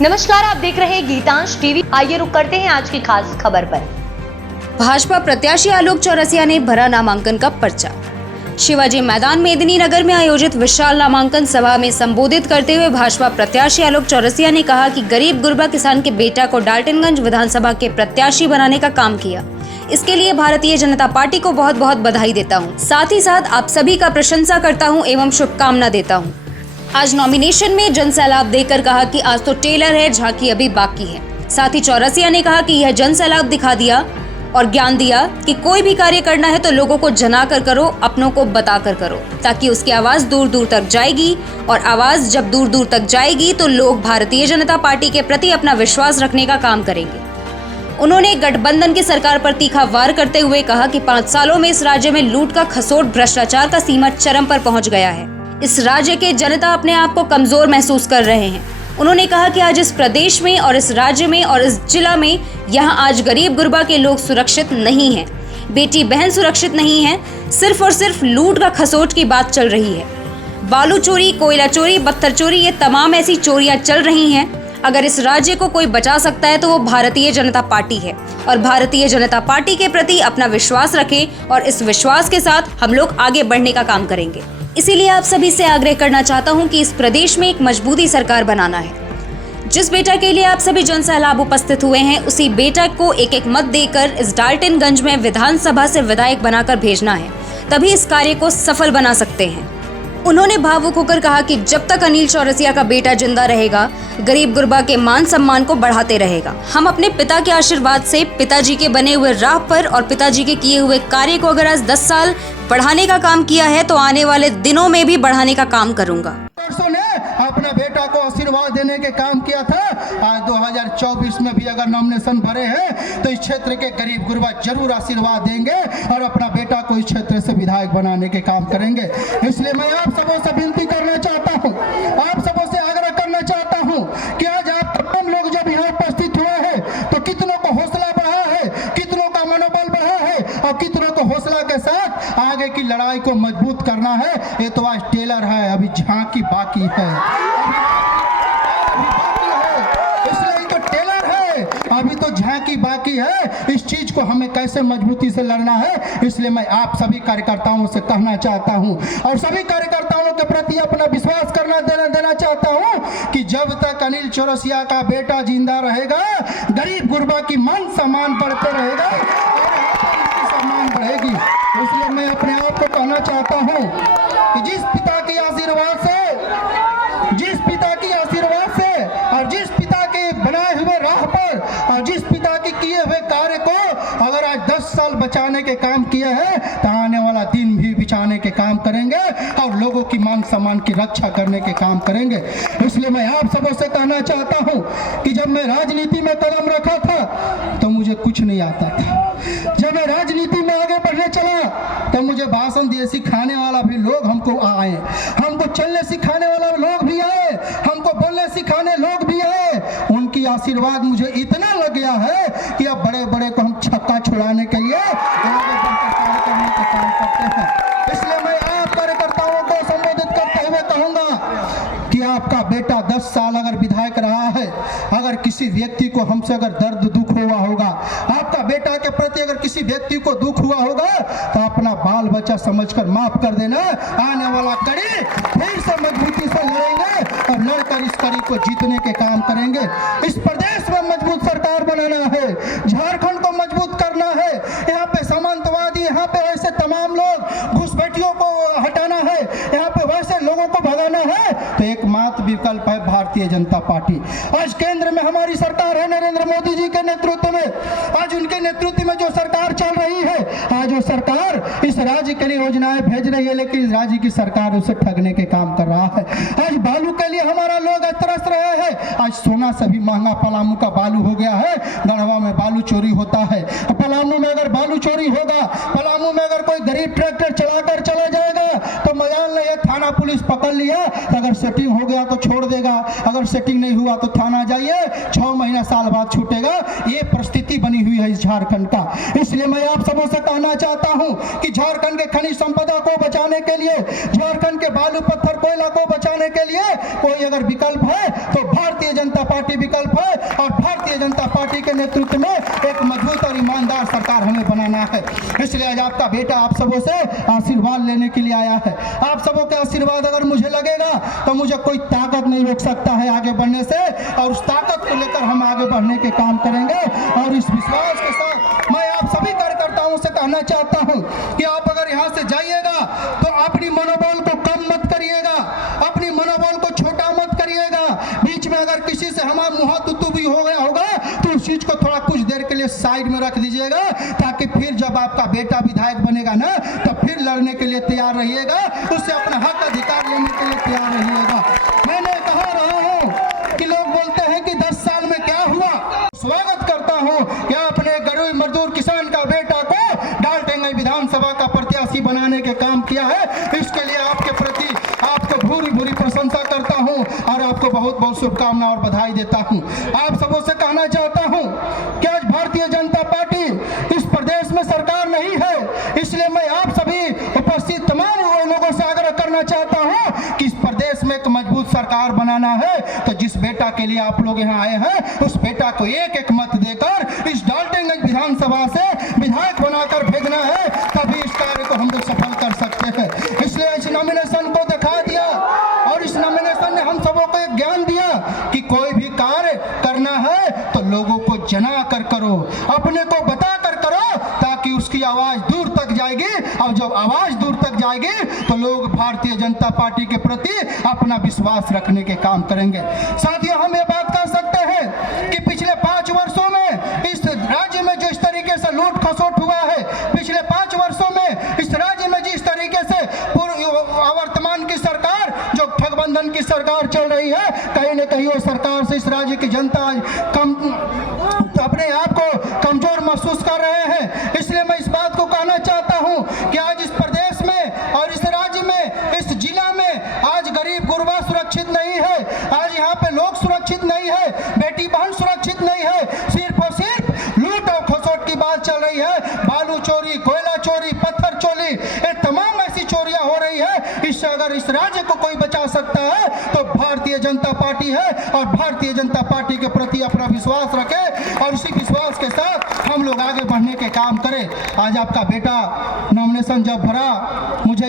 नमस्कार, आप देख रहे हैं गीतांश टीवी। आइए रुक करते हैं आज की खास खबर पर। भाजपा प्रत्याशी आलोक चौरसिया ने भरा नामांकन का पर्चा। शिवाजी मैदान मेदिनीनगर में आयोजित विशाल नामांकन सभा में संबोधित करते हुए भाजपा प्रत्याशी आलोक चौरसिया ने कहा कि गरीब गुरबा किसान के बेटा को डाल्टनगंज विधानसभा के प्रत्याशी बनाने का काम किया। इसके लिए भारतीय जनता पार्टी को बहुत बहुत बधाई देता हूं। साथ ही साथ आप सभी का प्रशंसा करता हूं एवं शुभकामना देता हूं। आज नॉमिनेशन में जन सैलाब देकर कहा कि आज तो टेलर है, झांकी अभी बाकी है। साथ ही चौरसिया ने कहा कि यह जन सैलाब दिखा दिया और ज्ञान दिया कि कोई भी कार्य करना है तो लोगों को जना कर करो, अपनों को बता कर करो, ताकि उसकी आवाज दूर दूर तक जाएगी। और आवाज जब दूर दूर तक जाएगी तो लोग भारतीय जनता पार्टी के प्रति अपना विश्वास रखने का काम करेंगे। उन्होंने गठबंधन की सरकार पर तीखा वार करते हुए कहा कि 5 सालों में इस राज्य में लूट का खसोट, भ्रष्टाचार का सीमा चरम पर पहुंच गया है। इस राज्य के जनता अपने आप को कमजोर महसूस कर रहे हैं। उन्होंने कहा कि आज इस प्रदेश में और इस राज्य में और इस जिला में यहाँ आज गरीब गुरबा के लोग सुरक्षित नहीं हैं, बेटी बहन सुरक्षित नहीं है। सिर्फ और सिर्फ लूट का खसोट की बात चल रही है। बालू चोरी, कोयला चोरी, पत्थर चोरी, ये तमाम ऐसी चोरियां चल रही हैं। अगर इस राज्य को कोई बचा सकता है तो वो भारतीय जनता पार्टी है। और भारतीय जनता पार्टी के प्रति अपना विश्वास रखें और इस विश्वास के साथ हम लोग आगे बढ़ने का काम करेंगे। इसीलिए आप सभी से आग्रह करना चाहता हूं कि इस प्रदेश में एक मजबूती सरकार बनाना है। जिस बेटा के लिए आप सभी जन सैलाब उपस्थित हुए हैं, उसी बेटा को एक एक मत देकर इस डाल्टनगंज में विधानसभा से विधायक बनाकर भेजना है, तभी इस कार्य को सफल बना सकते हैं। उन्होंने भावुक होकर कहा कि जब तक अनिल चौरसिया का बेटा जिंदा रहेगा, गरीब गुरबा के मान सम्मान को बढ़ाते रहेगा। हम अपने पिता के आशीर्वाद से पिताजी के बने हुए राह पर और पिताजी के किए हुए कार्य को अगर आज 10 साल बढ़ाने का काम किया है तो आने वाले दिनों में भी बढ़ाने का काम करूंगा। अपना बेटा को आशीर्वाद देने के काम किया था। आज 2024 में भी अगर नॉमिनेशन भरे हैं तो इस क्षेत्र के गरीब गुरबा जरूर आशीर्वाद देंगे और अपना बेटा को इस क्षेत्र से विधायक बनाने के काम करेंगे। इसलिए मैं आप सबों से विनती करना चाहता हूं, आप सबों से आग्रह करना चाहता हूं कि आज आप तमाम लोग जब यहाँ उपस्थित हुए हैं तो कितनों को हौसला बढ़ा है, कितनों का मनोबल बढ़ा है और कितनों को हौसला के साथ आगे की लड़ाई को मजबूत करना है। ये तो आज टेलर है, अभी झांकी बाकी है। अभी तो झांकी बाकी है। इस चीज को हमें कैसे मजबूती से लड़ना है, इसलिए मैं आप सभी कार्यकर्ताओं से कहना चाहता हूं और सभी कार्यकर्ताओं के प्रति अपना विश्वास देना चाहता हूं कि जब तक अनिल चौरसिया का बेटा जिंदा रहेगा, गरीब गुरबा की मान सम्मान बढ़ते रहेगा और सम्मान बढ़ेगी। इसलिए मैं अपने आप को कहना चाहता हूं कि जिस पिता के आशीर्वाद से और जिस पिता के बनाए हुए राह पर और जिस पिता के किए हुए कार्य को अगर आज 10 साल बचाने के काम किए हैं तो आने वाला दिन भी बचाने के काम करेंगे और लोगों की मान सम्मान की रक्षा करने के काम करेंगे। इसलिए मैं आप सबों से कहना चाहता हूं कि जब मैं राजनीति में कदम रखा था तो मुझे कुछ नहीं आता था। जब मैं राजनीति में आगे बढ़ने चला तो मुझे भाषण दिए सिखाने वाला भी लोग हमको आए, हमको चलने सिखाने वाला लोग भी आए, हमको बोलने सिखाने लोग भी आए। उनकी आशीर्वाद मुझे इतना लग गया है कि अब बड़े बड़े को हम छक्का छुड़ाने के लिए कार्य करने का काम करते हैं। इसलिए मैं आप कार्यकर्ताओं को संबोधित करते हुए कहूंगा कि आपका बेटा 10 साल अगर विधायक रहा है, अगर किसी व्यक्ति को हमसे अगर दर्द दुख हुआ होगा, आपका बेटा के प्रति अगर किसी व्यक्ति को दुख हुआ होगा तो अपना बाल बच्चा समझकर माफ कर देना। आने वाला कड़ी फिर से मजबूती से लड़ेंगे और लड़कर इस कड़ी को जीतने के काम करेंगे। इस प्रदेश में मजबूत सरकार बनाना है, झारखंड को मजबूत करना है। यहाँ पे सामंतवादी, यहाँ पे ऐसे तमाम लोग घुसपैठियों को हटाना है, यहाँ पे वैसे लोगों को भगाना है तो एकमात्र विकल्प है भारतीय जनता पार्टी। आज केंद्र में हमारी सरकार है नरेंद्र मोदी जी के नेतृत्व में। आज उनके नेतृत्व में जो सरकार चल रही है, आज वो सरकार इस राज्य के लिए योजनाएं भेज रही है, लेकिन इस राज्य की सरकार उसे ठगने के काम कर रहा है। आज बालू के लिए हमारा लोग तरस रहे हैं। आज सोना से भी महंगा पलामू का बालू हो गया है। गढ़वा में बालू चोरी होता है, पलामू में अगर बालू चोरी होगा, पलामू में अगर कोई गरीब ट्रैक्टर चलाकर चला जाएगा तो मजाल नहीं है, थाना पुलिस पकड़ लिया, अगर सेटिंग हो गया तो छोड़ देगा, अगर सेटिंग नहीं हुआ तो थाना जाइए, 6 महीना साल बाद छूटेगा। ये परिस्थिति बनी हुई है इस झारखंड का। इसलिए मैं आप सबों से कहना चाहता हूं कि झारखंड के खनिज संपदा को बचाने के लिए, झारखंड के बालू पत्थर कोयला को बचाने के लिए कोई अगर विकल्प है तो भारतीय जनता जनता पार्टी विकल्प है और भारतीय जनता पार्टी के नेतृत्व में एक मजबूत और ईमानदार सरकार हमें बनाना है। इसलिए आज आपका बेटा आप सबों से आशीर्वाद लेने के लिए आया है। आप सबों के आशीर्वाद अगर मुझे लगेगा तो मुझे कोई ताकत नहीं रोक सकता है आगे बढ़ने से, और उस ताकत को लेकर हम आगे बढ़ने के काम करेंगे। और इस विश्वास के साथ मैं आप सभी कार्यकर्ताओं से कहना चाहता हूं कि आप अगर यहां से जाइएगा तो अपनी मनोबल को कम मत करिएगा, अपनी मनोबल को छोटा मत करिएगा। बीच में अगर किसी से हमारा मुँह तुतु भी हो गया होगा तो उस चीज को थोड़ा कुछ देर के लिए साइड में रख दीजिएगा, ताकि फिर जब आपका बेटा विधायक बनेगा ना तो फिर लड़ने के लिए तैयार रहिएगा, उससे अपना हक अधिकार लेने के लिए तैयार रहिएगा। मैंने कहा रहा हूं कि लोग बोलते हैं कि 10 साल में क्या हुआ। स्वागत करता हूं कि अपने गरीब मजदूर किसान का बेटा को डालटेंगे विधानसभा का प्रत्याशी बनाने के काम किया है। इसके लिए आपके प्रति आपको भूरी भूरी प्रशंसा करता हूं और आपको बहुत बहुत शुभकामनाएं और बधाई देता हूं। आप सबों से कहना चाहता हूं कि आज भारतीय जनता पार्टी इस प्रदेश में सरकार नहीं है, इसलिए मैं आप सभी उपस्थित तमाम लोगों से आग्रह करना चाहता हूं कि इस प्रदेश में एक मजबूत सरकार बनाना है तो जिस बेटा के लिए आप लोग यहाँ आए हैं उस बेटा को एक एक मत देकर इस डाल्टनगंज विधानसभा से विधायक बनाकर भेजना है, तभी इस कार्य को हम लोग सफल कर सकते हैं। इसलिए इस नॉमिनेशन को दिखा दिया और इस नॉमिनेशन ने हम सबों को एक ज्ञान दिया कि कोई भी कार्य करना है तो लोगों को जना कर करो, अपने को बता कर करो, ताकि उसकी आवाज दूर तक जाएगी। और जब आवाज दूर तक जाएगी तो लोग भारतीय जनता पार्टी के प्रति अपना विश्वास रखने के काम करेंगे। साथियों, हम ये बात कर सकते हैं कि पिछले 5 वर्षों में इस राज्य में जो इस तरीके से लूट खसोट हुआ है, पिछले 5 वर्षों में इस राज्य में जिस तरीके से वर्तमान की सरकार जो ठगबंधन की सरकार चल रही है, कहीं न कहीं वो सरकार से इस राज्य की जनता अपने आप को कमजोर महसूस कर रहे हैं। इसलिए मैं इस बात को कहना चाहता हूं कि आज इस प्रदेश में और इस राज्य में, इस जिला में आज गरीब गुरबा सुरक्षित नहीं है, आज यहाँ पे लोग सुरक्षित नहीं है, बेटी बहन सुरक्षित नहीं है, सिर्फ और सिर्फ लूट और खसोट की बात चल रही है। बालू चोरी, कोयला चोरी, पत्थर चोरी, ये तमाम ऐसी चोरियां हो रही है। इससे अगर इस राज्य को कोई बचा सकता है तो भारतीय जनता पार्टी है, और भारतीय जनता पार्टी के प्रति अपना विश्वास रखे और इसी विश्वास के साथ हम लोग आगे बढ़ने के काम करें। आज आपका बेटा नॉमिनेशन जब भरा, मुझे